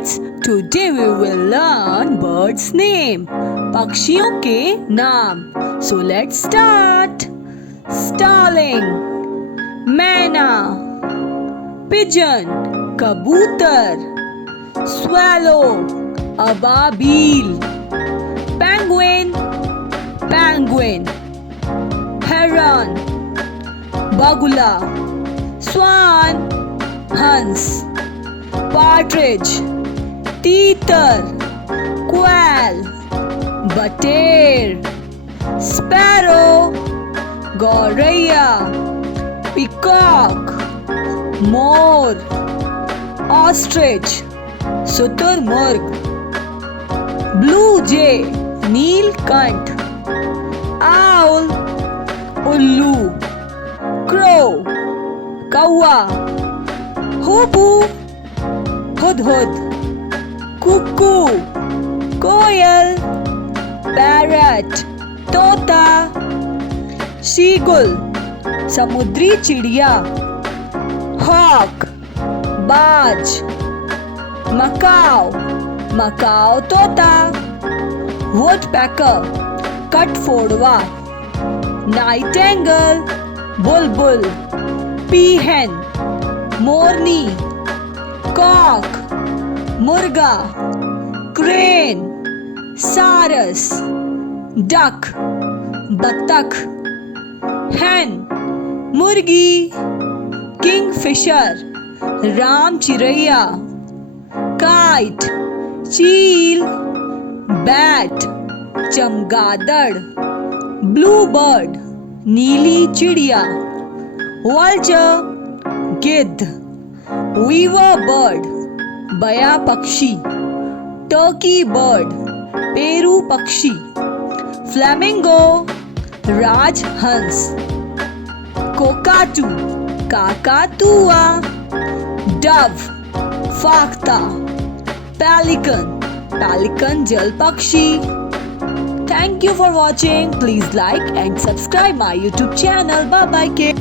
kids, today we will learn birds name, पक्षियों के नाम. So let's start. Starling, मैना. Pigeon, कबूतर. Swallow, Ababeel. Penguin, penguin. Heron, बगुला. Swan, हंस. Partridge, तीतर. Quail, बटेर. Sparrow, गौरैया. Peacock, मोर. Ostrich, शुतुरमुर्ग. Blue jay, Neelkanth. Owl, उल्लू. Crow, कौवा. Hoopoe, हुदहुद. Cuckoo, कोयल. Parrot, तोता. Seagull, समुद्री चिड़िया. Hawk, बाज. Macaw, तोता. Woodpecker, कठफोड़वा. Nightingale, बुलबुल. Peahen, मोरनी. Cock, मुर्गा. Crane, सारस. Duck, बत्तख. Hen, मुर्गी. Kingfisher, राम चिरैया. Kite, चील. Bat, चमगादड़. Bluebird, नीली चिड़िया. Vulture, गिद्ध. Weaver bird, बया पक्षी. Turkey bird, पेरू पक्षी. Flamingo, Rajhans. Cockatoo, काकातुआ. Dove, फाख्ता. Pelican, जलपक्षी. Thank you for watching. Please like and subscribe my YouTube channel. Bye bye kids.